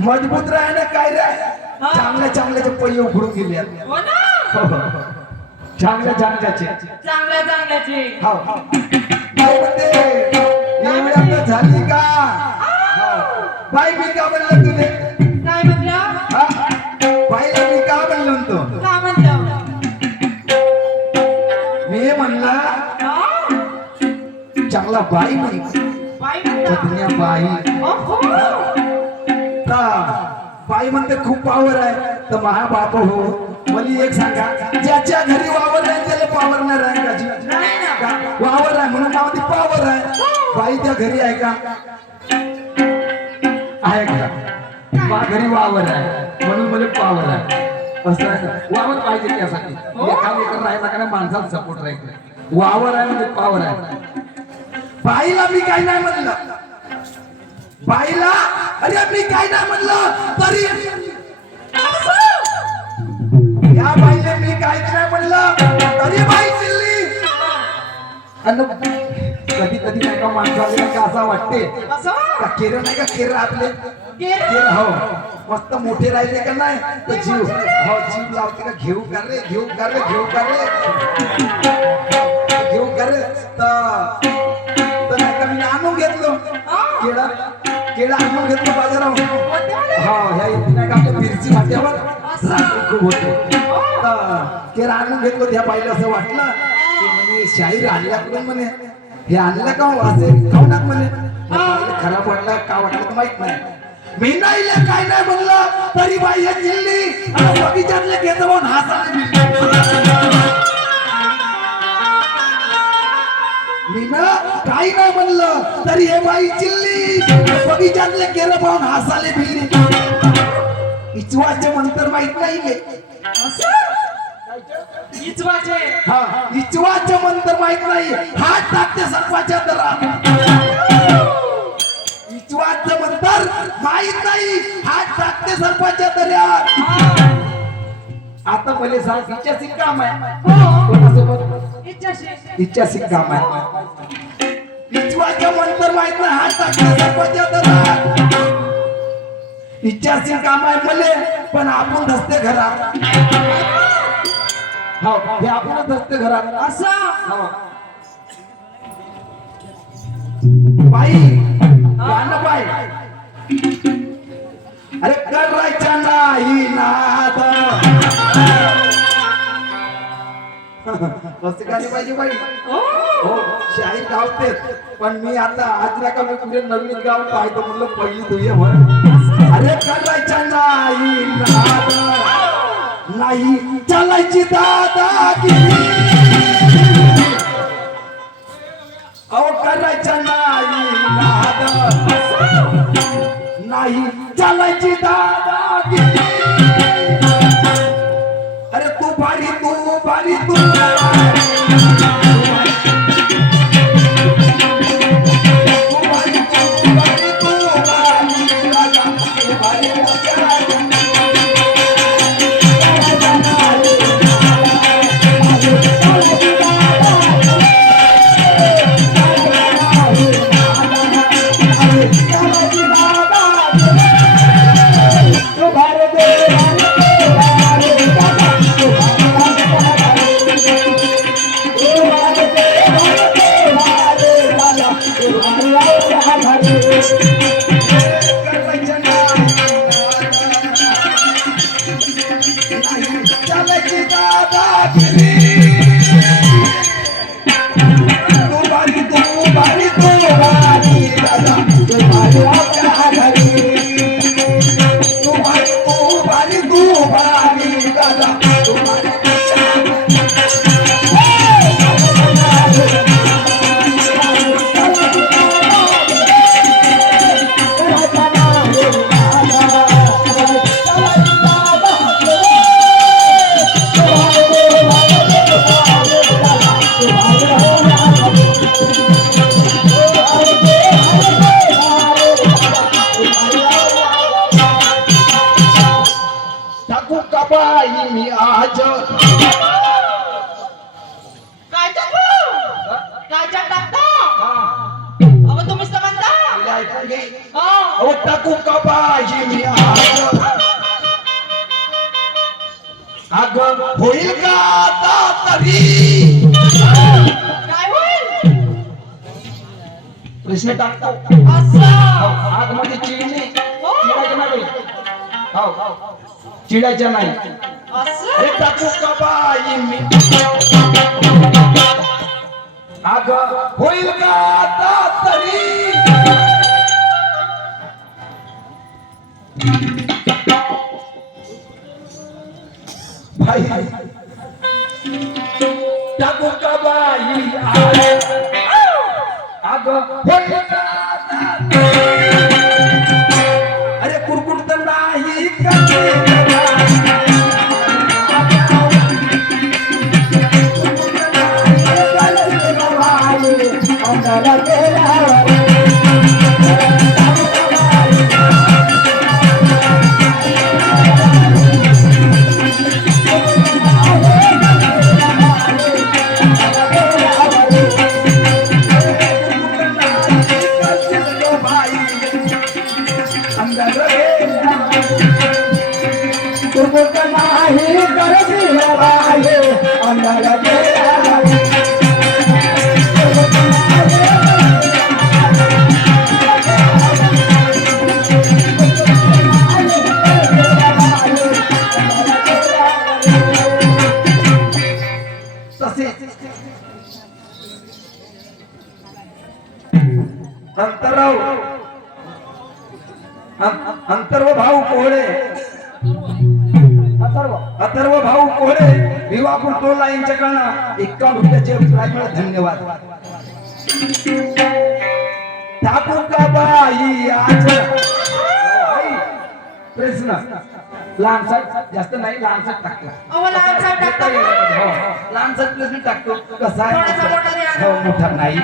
मजबूत राहायला काय रे चांगल्या चांगल्याचे पै उघडून गेले हो ना चांगल्या चांगल्याचे चांगल्या चांगल्याचे हो काय म्हणते एवढ्यात झाली का बाई मी का म्हणलं तुले काय म्हटलं बाईला मी का म्हणलं तो का म्हटलं मी म्हणला चांगला बाई म्हणे बाई म्हणता बाई ओहो बाई म्हणते खूप पावर आहे तर महा बाप हो मला एक सांगा ज्याच्या घरी वावर आहे त्याला पावर नाही राहील का वावर आहे म्हणून नाव ती पावर आहे बाई त्या घरी आहे का आहे का मा घरी वावर आहे म्हणून मला पावर आहे असं आहे का? वावर पाहिजे त्यासाठी एका लेकर राहायला का माणसाला सपोर्ट राहायचं वावर आहे म्हणजे पावर आहे बाईला मी काय नाही म्हणलं बाईला अरे मी काय नाही म्हणलं तरी या बाईला मी काहीच नाही म्हणलं तरी बाई चिल्ली कधी कधी नाही का माणसाला का असं वाटते का केर नाही का केर आपले केर हो मस्त मोठे राहिले का नाही तर जीव हो जीव लावते का घेऊ कर रे घेऊ कर रे घेऊ कर रे घेऊ कर रे तर नाही का मी आणून घेतलो केळा केळा आणून घेतलो बाजारावर हा ह्या नाही का आपल्या मिरची वाट्यावर खूप होते केळा आणून घेतलो त्या बाईला असं वाटलं की म्हणे शाहीर आणल्याकडून म्हणे हे आणलं का असे खाऊ टाक म्हणे खराब वाटलं का वाटलं तर माहित नाही मी नाही काय नाही म्हणलं तरी बाई हे जिल्ली बगीच्यातले घेतो म्हणून हासाले मी ना काही नाही म्हणलं तरी हे बाई चिल्ली बगीच्यातले केलं पाहून हासाले भिल्ली इचवाचे मंत्र माहित नाही इचवाचे हा इचवाचे मंत्र माहित नाही हात टाकते सर्पाच्या दरात इचवाचं मंत्र माहित नाही हात टाकते सर्पाच्या दर्यात आता पहिले सांग इच्छाशी काम आहे कोणासोबत इच्छाशी काम आहे इचवाचं मंत्र माहित नाही हात टाकते सर्पाच्या दर्यात इच्छाशी काम आहे मले पण आपण धसते घरात हो हे आपणच धसते घरात असं बाई गाणं बाई अरे करायचा नाही नाद कसं गाणी पाहिजे बाई हो शाहीर गावतेच पण मी आता आज का मी पुढे नवीन गाव पाहतो म्हणलं पहिली दुय्या म्हण अरे करायचा नाही नाद नाही चालायची दादागिरी अहो करायचा नाही नाद नाही चालायची दादागिरी अरे तू भारी तू भारी तू अहो टाकू का बाई मी आज अगं होईल का आता तरी काय होईल प्रश्न टाकतो असं आग मध्ये चिडणे चिडायचं नाही हो चिडायचं नाही असं अरे टाकू का बाई मी अगं होईल का आता तरी भाई टाकू का बाई अगं होईल का आता तरी? अरे कुरकुट तर नाही अंतर्व भाऊ कोहळे अथर्व भाऊ कोहळे विवापूर टोला यांच्याकडनं 51 रुपयाचे प्राइज धन्यवाद टाकू का बाई आज प्रश्न लहानसा जास्त नाही लहानसा टाकला अहो लहानसा टाकता का? लहानसा प्रश्न टाकतो कसा थोडासा मोठा द्या. आहे हो मोठा नाही